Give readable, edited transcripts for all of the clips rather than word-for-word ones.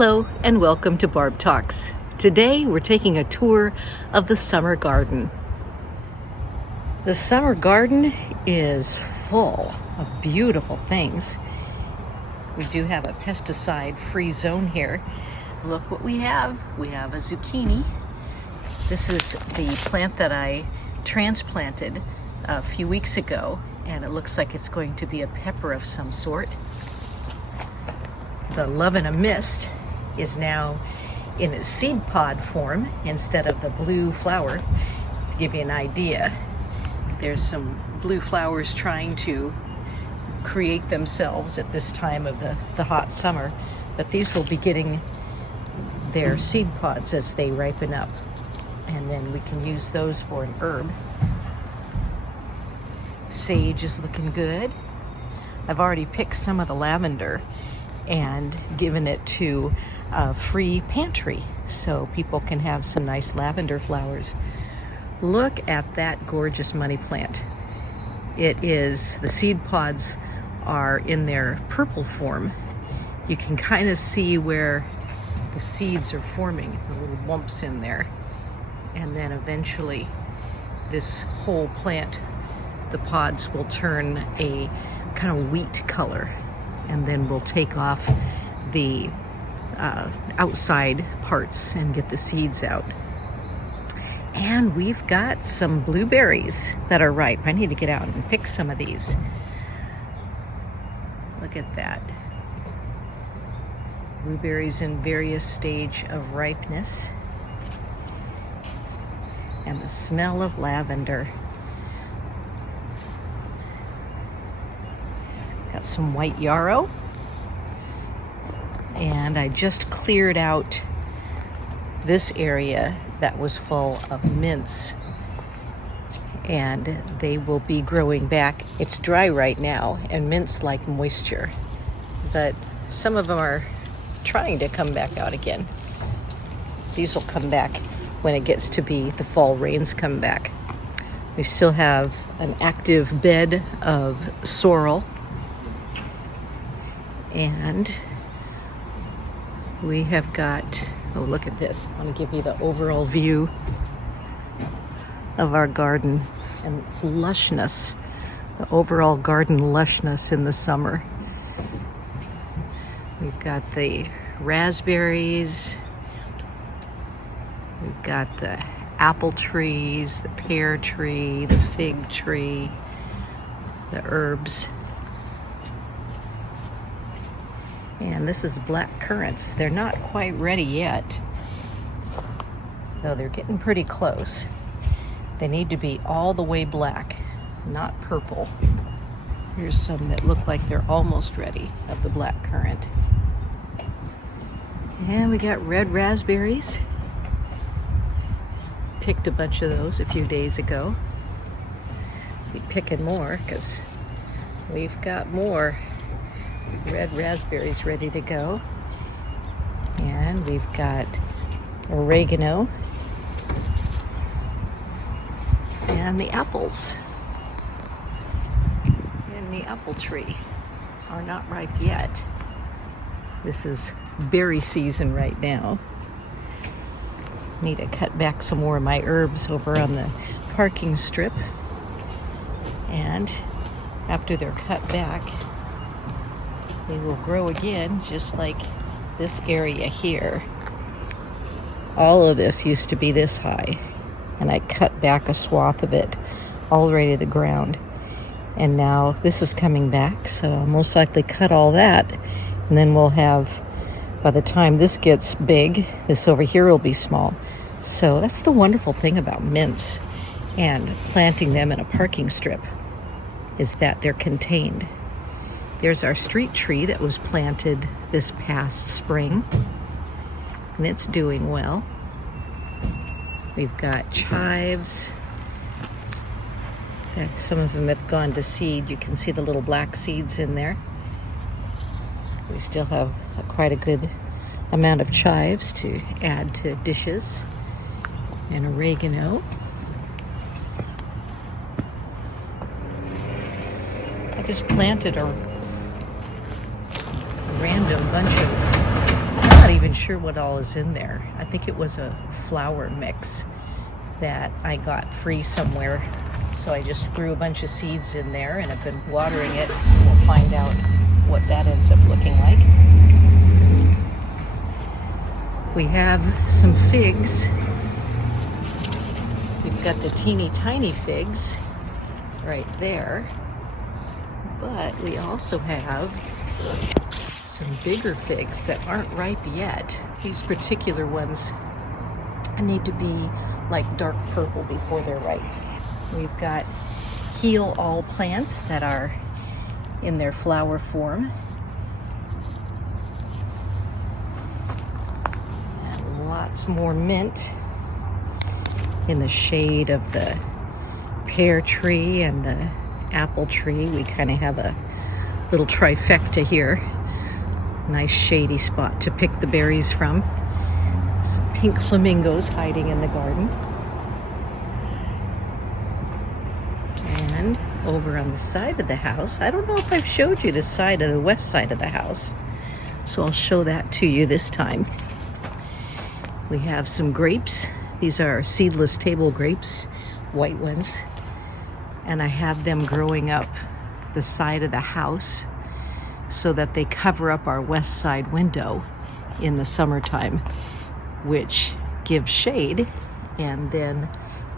Hello and welcome to Barb Talks. Today we're taking a tour of the summer garden. The summer garden is full of beautiful things. We do have a pesticide-free zone here. Look what we have. We have a zucchini. This is the plant that I transplanted a few weeks ago, and it looks like it's going to be a pepper of some sort. The Love in a Mist is now in its seed pod form instead of the blue flower. To give you an idea, there's some blue flowers trying to create themselves at this time of the hot summer, but these will be getting their seed pods as they ripen up, and then we can use those for an herb. Sage is looking good. I've already picked some of the lavender and given it to a free pantry so people can have some nice lavender flowers. Look at that gorgeous money plant. The seed pods are in their purple form. You can kind of see where the seeds are forming, the little bumps in there. And then eventually this whole plant, the pods will turn a kind of wheat color, and then we'll take off the outside parts and get the seeds out. And we've got some blueberries that are ripe. I need to get out and pick some of these. Look at that. Blueberries in various stage of ripeness. And the smell of lavender. Got some white yarrow, and I just cleared out this area that was full of mints, and they will be growing back. It's dry right now, and mints like moisture, but some of them are trying to come back out again. These will come back when it gets to be the fall rains come back. We still have an active bed of sorrel. And we have got, oh, look at this. I want to give you the overall view of our garden and its lushness, the overall garden lushness in the summer. We've got the raspberries, we've got the apple trees, the pear tree, the fig tree, the herbs. And this is black currants. They're not quite ready yet, though they're getting pretty close. They need to be all the way black, not purple. Here's some that look like they're almost ready of the black currant. And we got red raspberries. Picked a bunch of those a few days ago. Be picking more because we've got more red raspberries ready to go. And we've got oregano, and the apples in the apple tree are not ripe yet. This is berry season right now. Need to cut back some more of my herbs over on the parking strip, and after they're cut back, they will grow again, just like this area here. All of this used to be this high, and I cut back a swath of it all the way to the ground. And now this is coming back, so I'll most likely cut all that, and then we'll have, by the time this gets big, this over here will be small. So that's the wonderful thing about mints and planting them in a parking strip, is that they're contained. There's our street tree that was planted this past spring, and it's doing well. We've got chives. In fact, some of them have gone to seed. You can see the little black seeds in there. We still have quite a good amount of chives to add to dishes, and oregano. I just planted a random bunch of, I'm not even sure what all is in there. I think it was a flour mix that I got free somewhere. So I just threw a bunch of seeds in there and have been watering it. So we'll find out what that ends up looking like. We have some figs. We've got the teeny tiny figs right there. But we also have some bigger figs that aren't ripe yet. These particular ones need to be like dark purple before they're ripe. We've got heal all plants that are in their flower form. And lots more mint in the shade of the pear tree and the apple tree. We kind of have a little trifecta here. Nice shady spot to pick the berries from. Some pink flamingos hiding in the garden. And over on the side of the house, I don't know if I've showed you the side of the west side of the house, so I'll show that to you this time. We have some grapes. These are seedless table grapes, white ones. And I have them growing up the side of the house so that they cover up our west side window in the summertime, which gives shade, and then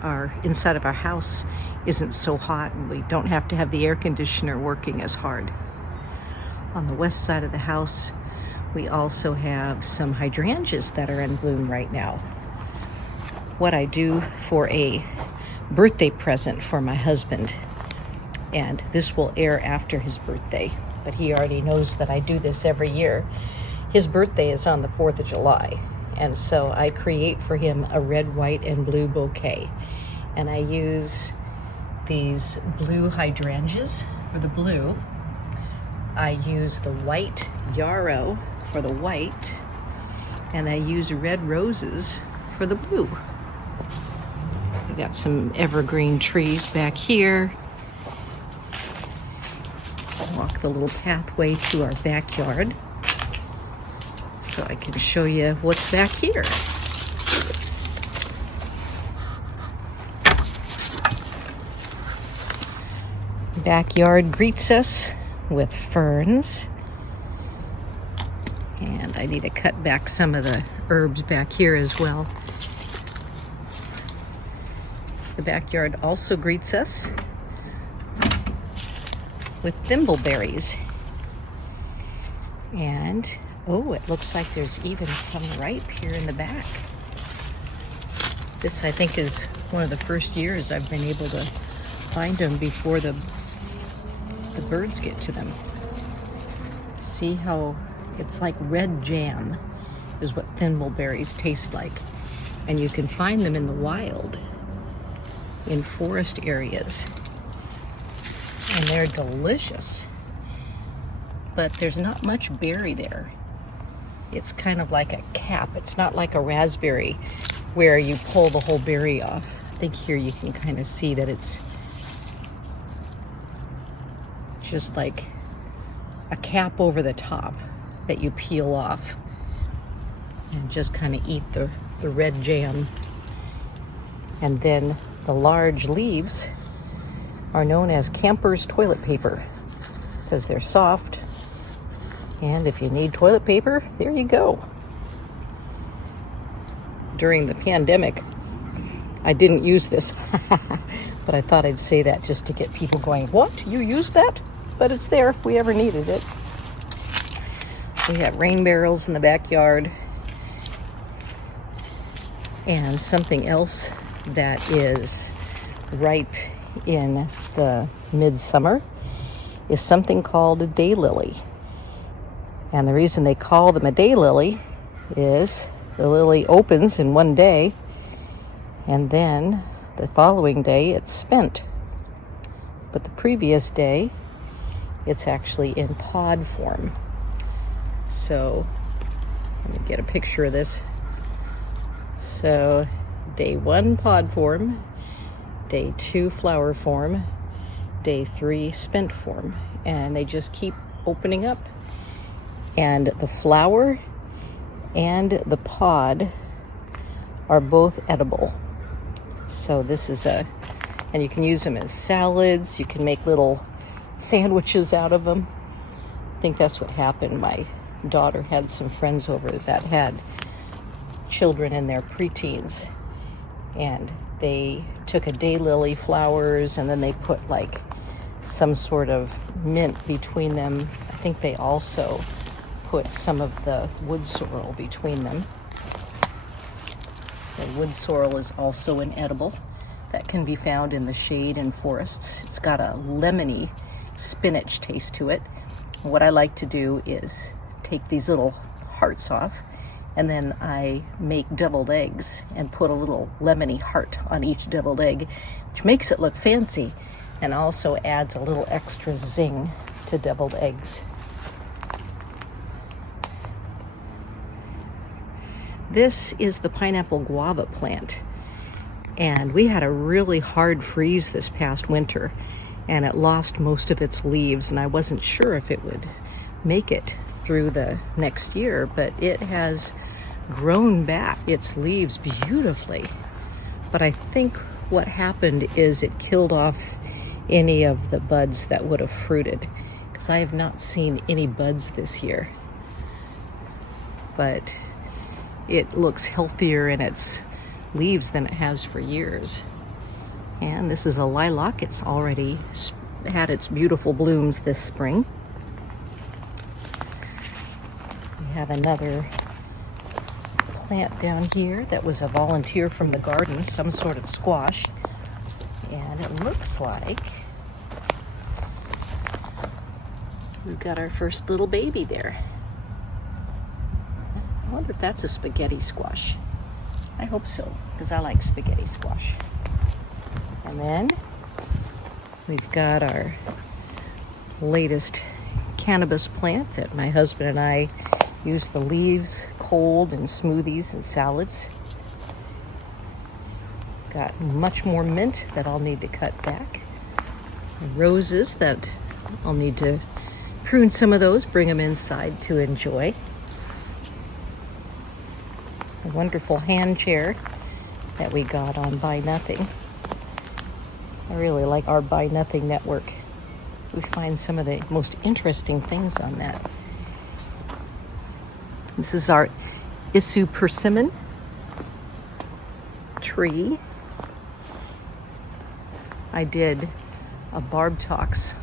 our inside of our house isn't so hot and we don't have to have the air conditioner working as hard. On the west side of the house, we also have some hydrangeas that are in bloom right now. What I do for a birthday present for my husband, and this will air after his birthday, but he already knows that I do this every year. His birthday is on the 4th of July, and so I create for him a red, white, and blue bouquet, and I use these blue hydrangeas for the blue. I use the white yarrow for the white, and I use red roses for the blue. We got some evergreen trees back here. Walk the little pathway to our backyard so I can show you what's back here. Backyard greets us with ferns. And I need to cut back some of the herbs back here as well. The backyard also greets us with thimbleberries. And, oh, it looks like there's even some ripe here in the back. This, I think, is one of the first years I've been able to find them before the birds get to them. See how it's like red jam is what thimbleberries taste like. And you can find them in the wild, in forest areas, and they're delicious, but there's not much berry there. It's kind of like a cap. It's not like a raspberry where you pull the whole berry off. I think here you can kind of see that it's just like a cap over the top that you peel off and just kind of eat the red jam. And then the large leaves are known as camper's toilet paper because they're soft, and if you need toilet paper, there you go. During the pandemic, I didn't use this, but I thought I'd say that just to get people going, what? You use that? But it's there if we ever needed it. We have rain barrels in the backyard, and something else that is ripe in the midsummer is something called a daylily. And the reason they call them a daylily is the lily opens in one day, and then the following day it's spent. But the previous day, it's actually in pod form. So, let me get a picture of this. So, day 1 pod form, day 2 flower form, day 3 spent form, and they just keep opening up. And the flower and the pod are both edible. So this is and you can use them as salads. You can make little sandwiches out of them. I think that's what happened. My daughter had some friends over that had children in their preteens, and they took a daylily flowers and then they put like some sort of mint between them. I think they also put some of the wood sorrel between them. So wood sorrel is also an edible that can be found in the shade and forests. It's got a lemony spinach taste to it. And what I like to do is take these little hearts off, and then I make deviled eggs and put a little lemony heart on each deviled egg, which makes it look fancy and also adds a little extra zing to deviled eggs. This is the pineapple guava plant, and we had a really hard freeze this past winter, and it lost most of its leaves, and I wasn't sure if it would make it through the next year, but it has grown back its leaves beautifully. But I think what happened is it killed off any of the buds that would have fruited, because I have not seen any buds this year. But it looks healthier in its leaves than it has for years. And this is a lilac. It's already had its beautiful blooms this spring. We have another plant down here that was a volunteer from the garden, some sort of squash. And it looks like we've got our first little baby there. I wonder if that's a spaghetti squash. I hope so, because I like spaghetti squash. And then we've got our latest cannabis plant that my husband and I use the leaves cold in smoothies and salads. Got much more mint that I'll need to cut back. Roses that I'll need to prune some of those, bring them inside to enjoy. A wonderful hand chair that we got on Buy Nothing. I really like our Buy Nothing network. We find some of the most interesting things on that. This is our Issue persimmon tree. I did a barb talks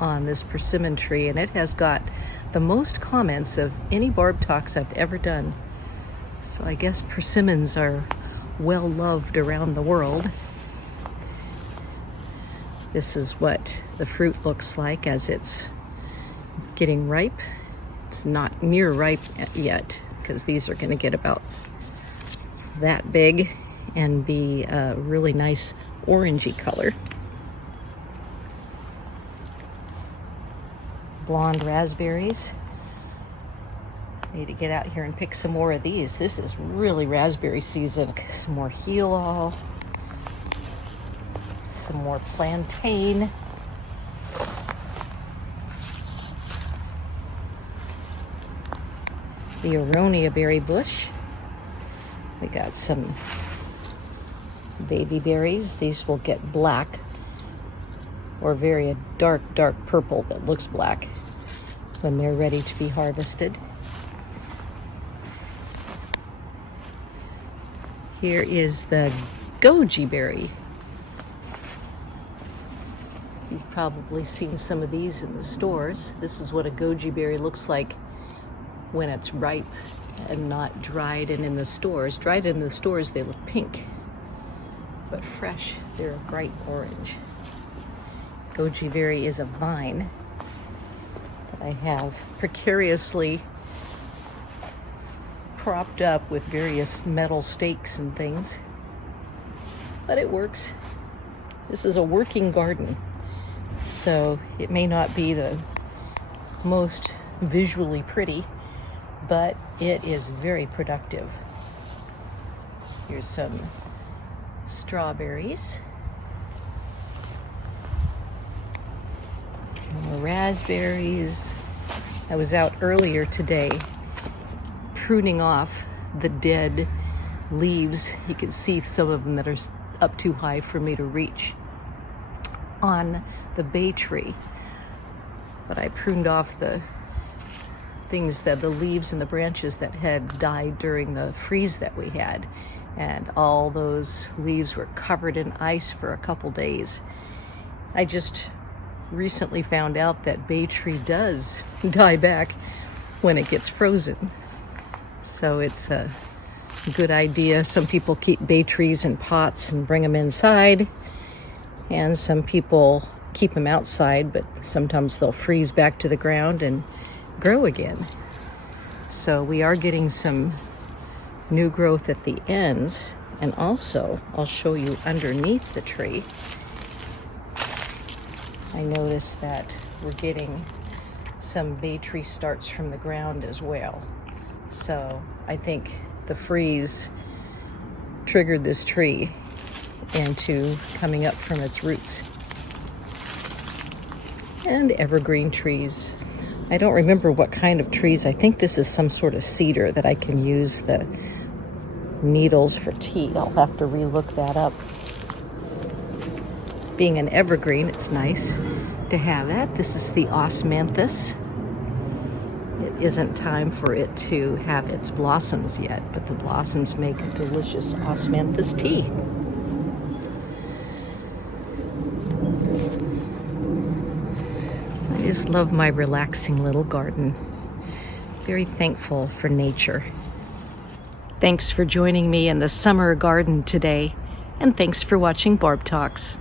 on this persimmon tree, and it has got the most comments of any barb talks I've ever done. So I guess persimmons are well loved around the world. This is what the fruit looks like as it's getting ripe. It's not near ripe yet, because these are going to get about that big and be a really nice orangey color. Blonde raspberries. Need to get out here and pick some more of these. This is really raspberry season. Some more heel-all. Some more plantain. The aronia berry bush. We got some baby berries. These will get black, or very dark purple that looks black when they're ready to be harvested. Here is the goji berry. You've probably seen some of these in the stores. This is what a goji berry looks like when it's ripe and not dried and in the stores. Dried in the stores, they look pink, but fresh, they're a bright orange. Goji berry is a vine that I have precariously propped up with various metal stakes and things, but it works. This is a working garden, so it may not be the most visually pretty, but it is very productive. Here's some strawberries, more raspberries. I was out earlier today pruning off the dead leaves. You can see some of them that are up too high for me to reach on the bay tree. But I pruned off the things, that the leaves and the branches that had died during the freeze that we had. And all those leaves were covered in ice for a couple days. I just recently found out that bay tree does die back when it gets frozen. So it's a good idea. Some people keep bay trees in pots and bring them inside, and some people keep them outside, but sometimes they'll freeze back to the ground and grow again. So we are getting some new growth at the ends, and also I'll show you underneath the tree. I noticed that we're getting some bay tree starts from the ground as well. So I think the freeze triggered this tree into coming up from its roots. And evergreen trees. I don't remember what kind of trees. I think this is some sort of cedar that I can use the needles for tea. I'll have to relook that up. Being an evergreen, it's nice to have that. This is the osmanthus. It isn't time for it to have its blossoms yet, but the blossoms make a delicious osmanthus tea. I just love my relaxing little garden. Very thankful for nature. Thanks for joining me in the summer garden today, and thanks for watching Barb Talks.